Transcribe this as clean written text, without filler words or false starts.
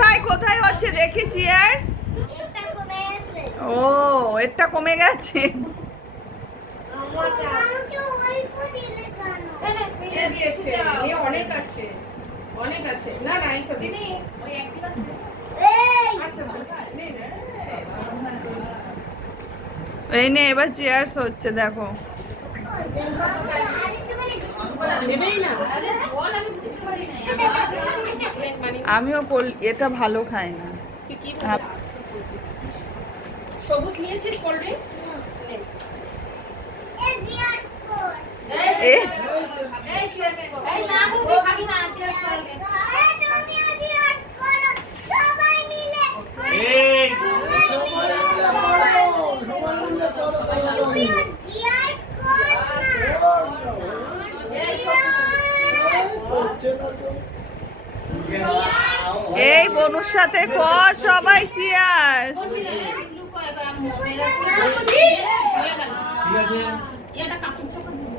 কোথায় কোথায় হচ্ছে দেখি চিয়ার্স। ও এটা কমে গেছে। অনেক আছে অনেক আছে। না না এই তো দিদি ওই একদিন আছে। আচ্ছা এই নে এবার চিয়ার্স হচ্ছে দেখো। নেবেই না। আমিও এটা ভালো খাই না। সবুজ নিয়েছিস কোল্ড ড্রিঙ্কস? এ এই বনুর সাথে কর সবাই চিয়ার্স। ঠিক আছে।